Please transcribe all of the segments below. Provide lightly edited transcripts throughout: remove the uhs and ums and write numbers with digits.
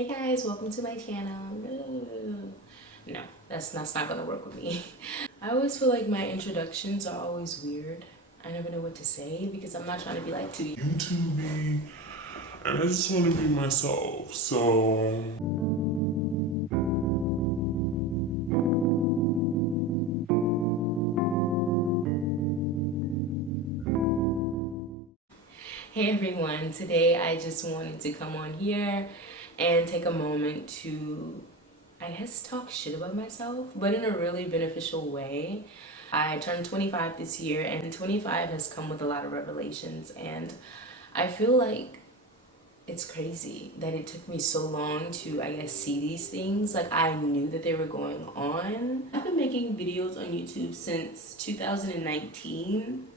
Hey guys, welcome to my channel. No, that's not gonna work with me. I always feel like my introductions are always weird. I never know what to say because I'm not trying to be like too YouTube-y, and I just want to be myself. So Hey everyone, today I just wanted to come on here and take a moment to, I guess, talk shit about myself, but in a really beneficial way. I turned 25 this year, and 25 has come with a lot of revelations, and I feel like it's crazy that it took me so long to, I guess, see these things. Like, I knew that they were going on. I've been making videos on YouTube since 2019.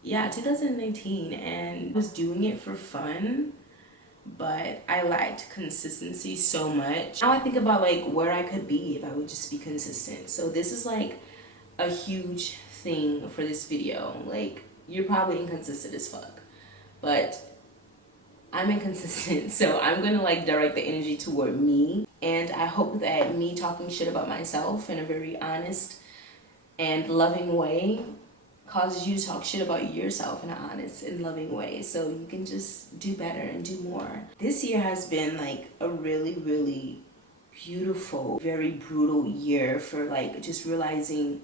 Yeah, 2019, and I was doing it for fun, but I lacked consistency so much. Now I think about like where I could be if I would just be consistent. So this is like a huge thing for this video. Like, you're probably inconsistent as fuck, but I'm inconsistent, so I'm gonna like direct the energy toward me, and I hope that me talking shit about myself in a very honest and loving way causes you to talk shit about yourself in an honest and loving way, so you can just do better and do more. This year has been like a really beautiful, very brutal year for like just realizing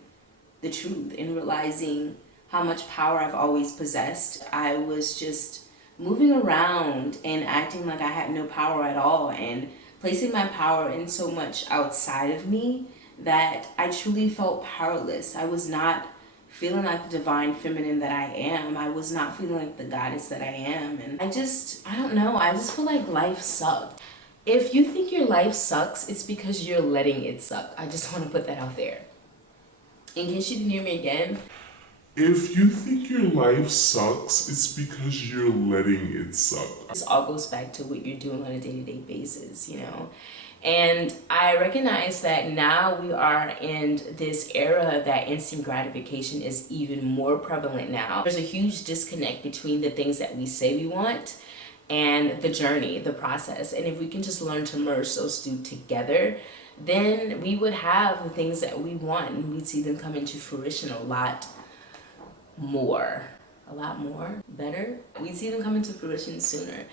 the truth and realizing how much power I've always possessed. I was just moving around and acting like I had no power at all, and placing my power in so much outside of me that I truly felt powerless. I was not feeling like the divine feminine that I am. I was not feeling like the goddess that I am. And I don't know, I just feel like life sucked. If you think your life sucks, it's because you're letting it suck. I just want to put that out there. In case you didn't hear me again, if you think your life sucks, it's because you're letting it suck. this all goes back to what you're doing on a day-to-day basis, you know? And I recognize that now we are in this era that instant gratification is even more prevalent now. There's a huge disconnect between the things that we say we want and the journey, the process. And if we can just learn to merge those two together, then we would have the things that we want, and we'd see them come into fruition a lot more, better. We'd see them come into fruition sooner.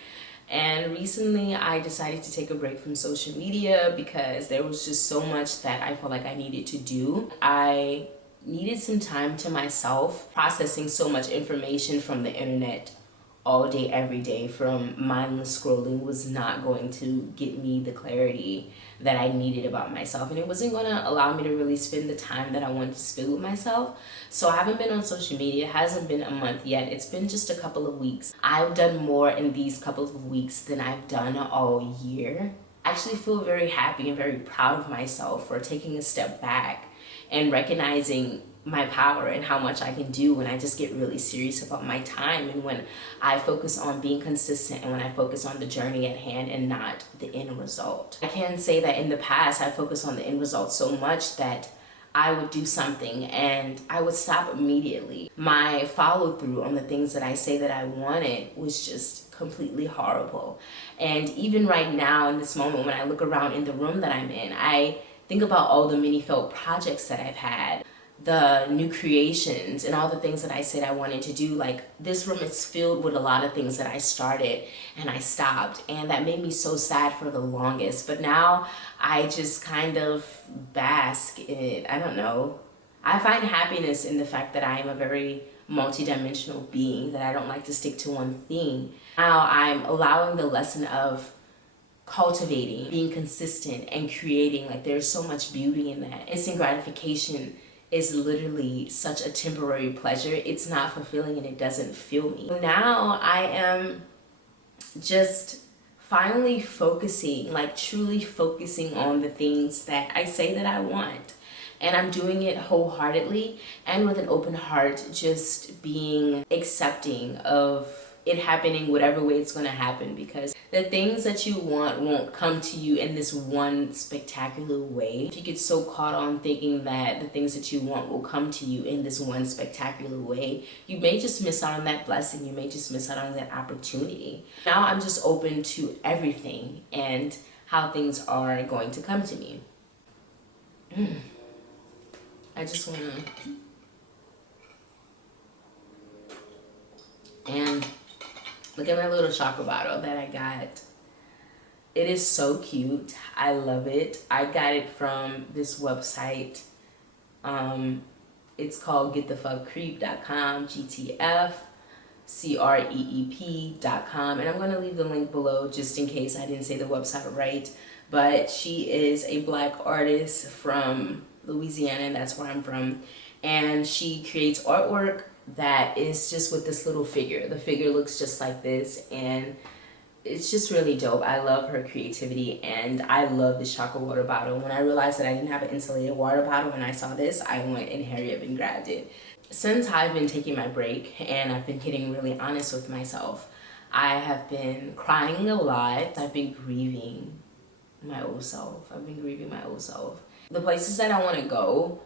And recently I decided to take a break from social media because there was just so much that I felt like I needed to do. I needed some time to myself. Processing so much information from the internet all day, every day, from mindless scrolling was not going to get me the clarity that I needed about myself, and it wasn't going to allow me to really spend the time that I wanted to spend with myself. So I haven't been on social media. It hasn't been a month yet. It's been just a couple of weeks. I've done more in these couple of weeks than I've done all year. I actually feel very happy and very proud of myself for taking a step back and recognizing my power and how much I can do when I just get really serious about my time, and when I focus on being consistent, and when I focus on the journey at hand and not the end result. I can say that in the past I focused on the end result so much that I would do something and I would stop immediately. My follow through on the things that I say that I wanted was just completely horrible. And even right now in this moment, when I look around in the room that I'm in, I think about all the many failed projects that I've had, the new creations, and all the things that I said I wanted to do. Like, this room is filled with a lot of things that I started and I stopped, and that made me so sad for the longest. But now I just kind of bask in it. I don't know. I find happiness in the fact that I am a very multidimensional being, that I don't like to stick to one thing. Now I'm allowing the lesson of cultivating, being consistent, and creating. Like, there's so much beauty in that. Instant gratification is literally such a temporary pleasure. It's not fulfilling and it doesn't fill me. Now I am just finally focusing, like truly focusing on the things that I say that I want. And I'm doing it wholeheartedly and with an open heart, just being accepting of it happening whatever way it's going to happen, because the things that you want won't come to you in this one spectacular way. If you get so caught on thinking that the things that you want will come to you in this one spectacular way, you may just miss out on that blessing. You may just miss out on that opportunity. Now I'm just open to everything and how things are going to come to me. I just want to... And look at my little chocolate bottle that I got. It is so cute. I love it. I got it from this website. It's called getthefuckcreep.com, GTFCREEP.com. And I'm going to leave the link below just in case I didn't say the website right. But she is a Black artist from Louisiana, and that's where I'm from. And she creates artwork that is just with this little figure. The figure looks just like this, and it's just really dope. I love her creativity, and I love this chocolate water bottle. When I realized that I didn't have an insulated water bottle and I saw this, I went and hurried up and grabbed it. Since I've been taking my break and I've been getting really honest with myself, I have been crying a lot. I've been grieving my old self. The places that I want to go,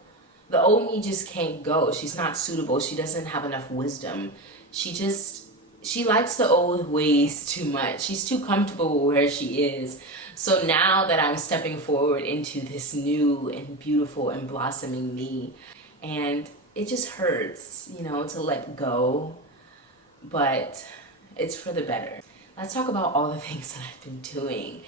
the old me just can't go. She's not suitable. She doesn't have enough wisdom. She likes the old ways too much. She's too comfortable where she is. So now that I'm stepping forward into this new and beautiful and blossoming me, and it just hurts, you know, to let go, but it's for the better. Let's talk about all the things that I've been doing.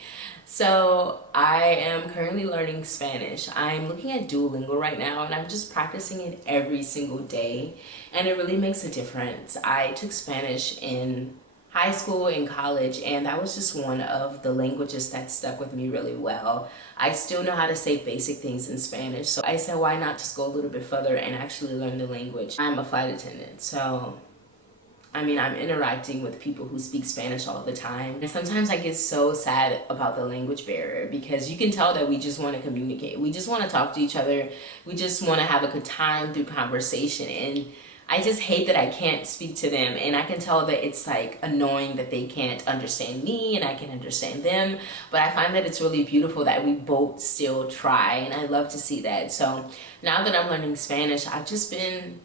So I am currently learning Spanish. I'm looking at Duolingo right now, and I'm just practicing it every single day, and it really makes a difference. I took Spanish in high school and college, and that was just one of the languages that stuck with me really well. I still know how to say basic things in Spanish, so I said why not just go a little bit further and actually learn the language. I'm a flight attendant, so I mean, I'm interacting with people who speak Spanish all the time. And sometimes I get so sad about the language barrier, because you can tell that we just want to communicate. We just want to talk to each other. We just want to have a good time through conversation. And I just hate that I can't speak to them. And I can tell that it's like annoying that they can't understand me and I can understand them. But I find that it's really beautiful that we both still try. And I love to see that. So now that I'm learning Spanish, I've just been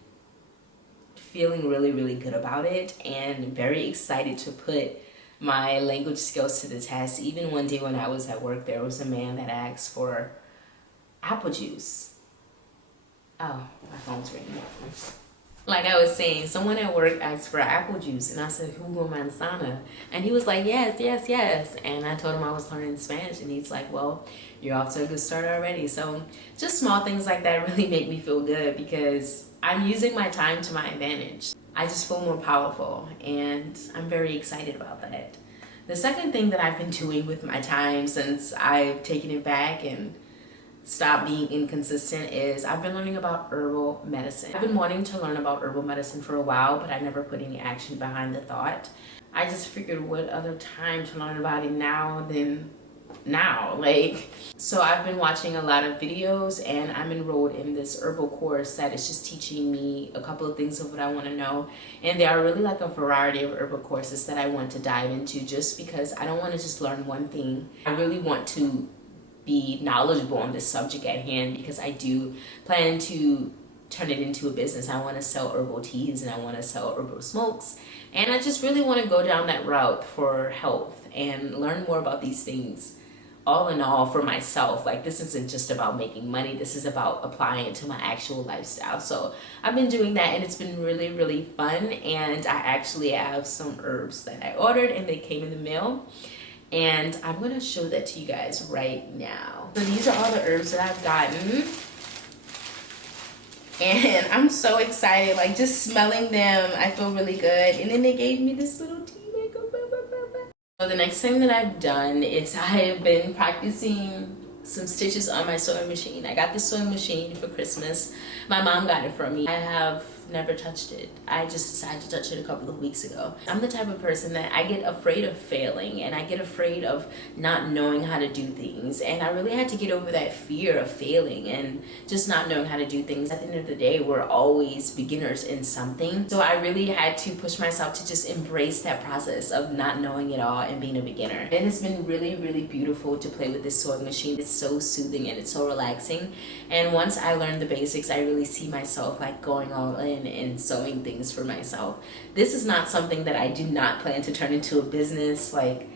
feeling really, really good about it and very excited to put my language skills to the test. Even one day when I was at work, there was a man that asked for apple juice. Oh, my phone's ringing. Like I was saying, someone at work asked for apple juice, and I said, jugo manzana. And he was like, yes, yes, yes. And I told him I was learning Spanish, and he's like, well, you're off to a good start already. So just small things like that really make me feel good, because I'm using my time to my advantage. I just feel more powerful, and I'm very excited about that. The second thing that I've been doing with my time since I've taken it back and stopped being inconsistent is I've been learning about herbal medicine. I've been wanting to learn about herbal medicine for a while, but I never put any action behind the thought. I just figured what other time to learn about it now than now, so I've been watching a lot of videos, and I'm enrolled in this herbal course that is just teaching me a couple of things of what I want to know. And there are really like a variety of herbal courses that I want to dive into, just because I don't want to just learn one thing. I really want to be knowledgeable on this subject at hand, because I do plan to turn it into a business. I want to sell herbal teas and I want to sell herbal smokes, and I just really want to go down that route for health and learn more about these things. All in all, for myself, like, this isn't just about making money, this is about applying it to my actual lifestyle. So I've been doing that, and it's been really, really fun. And I actually have some herbs that I ordered, and they came in the mail, and I'm gonna show that to you guys right now. So these are all the herbs that I've gotten, and I'm so excited, like, just smelling them, I feel really good. And then they gave me this little tea bag. So the next thing that I've done is I have been practicing some stitches on my sewing machine. I got this sewing machine for Christmas. My mom got it for me. I have never touched it. I just decided to touch it a couple of weeks ago. I'm the type of person that I get afraid of failing, and I get afraid of not knowing how to do things. And I really had to get over that fear of failing and just not knowing how to do things. At the end of the day, we're always beginners in something. So I really had to push myself to just embrace that process of not knowing it all and being a beginner. And it's been really, really beautiful to play with this sewing machine. It's so soothing and it's so relaxing. And once I learned the basics, I really see myself like going all in and sewing things for myself. This is not something that I do not plan to turn into a business. Like,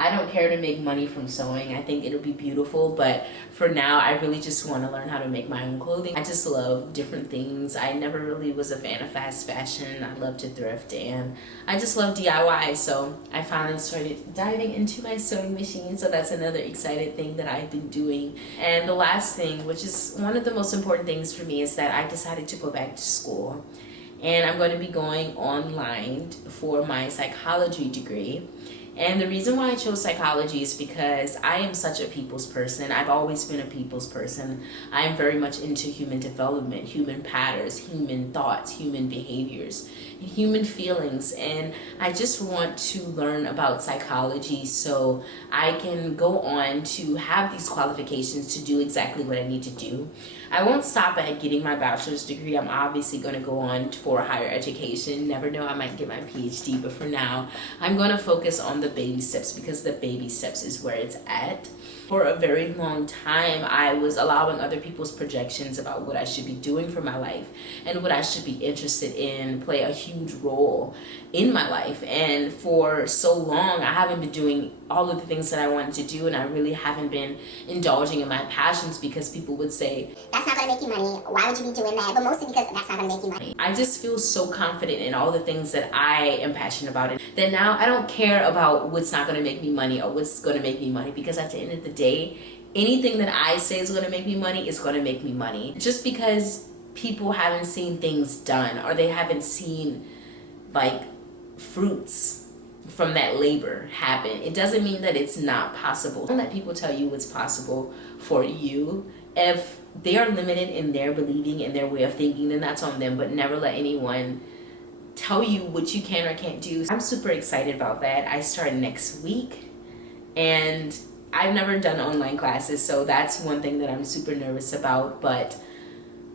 I don't care to make money from sewing. I think it'll be beautiful, but for now, I really just want to learn how to make my own clothing. I just love different things. I never really was a fan of fast fashion. I love to thrift, and I just love DIY, so I finally started diving into my sewing machine, so that's another excited thing that I've been doing. And the last thing, which is one of the most important things for me, is that I decided to go back to school. And I'm going to be going online for my psychology degree. And the reason why I chose psychology is because I am such a people's person. I've always been a people's person. I am very much into human development, human patterns, human thoughts, human behaviors, human feelings. And I just want to learn about psychology so I can go on to have these qualifications to do exactly what I need to do. I won't stop at getting my bachelor's degree. I'm obviously going to go on for higher education. Never know, I might get my PhD, but for now, I'm going to focus on the baby steps because the baby steps is where it's at. For a very long time, I was allowing other people's projections about what I should be doing for my life and what I should be interested in play a huge role in my life. And for so long, I haven't been doing all of the things that I wanted to do, and I really haven't been indulging in my passions because people would say, that's not going to make you money. Why would you be doing that? But mostly because that's not going to make you money. I just feel so confident in all the things that I am passionate about, and that now I don't care about what's not going to make me money or what's going to make me money, because at the end of the day, anything that I say is going to make me money is going to make me money. Just because people haven't seen things done or they haven't seen like fruits from that labor happen, it doesn't mean that it's not possible. Don't let people tell you what's possible for you. If they are limited in their believing and their way of thinking, then that's on them, but never let anyone tell you what you can or can't do. I'm super excited about that. I start next week, and I've never done online classes, so that's one thing that I'm super nervous about. But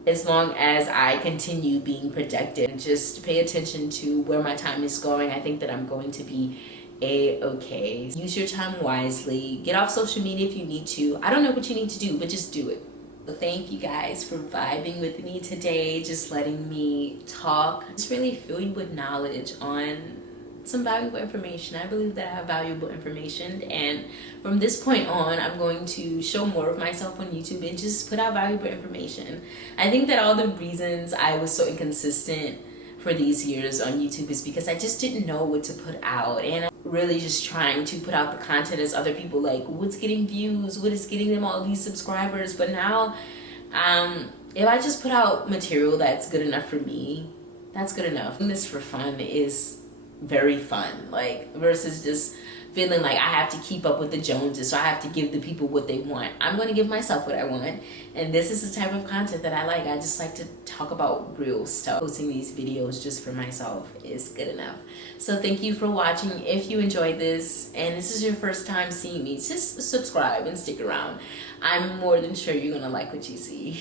as long as I continue being productive and just pay attention to where my time is going, I think that I'm going to be a-okay. Use your time wisely. Get off social media if you need to. I don't know what you need to do, but just do it. So thank you guys for vibing with me today, just letting me talk. Just really fill you with knowledge on some valuable information. I believe that I have valuable information, and from this point on, I'm going to show more of myself on YouTube and just put out valuable information. I think that all the reasons I was so inconsistent for these years on YouTube is because I just didn't know what to put out, and I'm really just trying to put out the content as other people like, what's getting views, what is getting them all these subscribers. But now if I just put out material that's good enough for me, that's good enough. Doing this for fun is very fun, like, versus just feeling like I have to keep up with the Joneses, so I have to give the people what they want. I'm going to give myself what I want, and this is the type of content that I like. I just like to talk about real stuff. Posting these videos just for myself is good enough. So thank you for watching. If you enjoyed this and this is your first time seeing me, just subscribe and stick around. I'm more than sure you're gonna like what you see.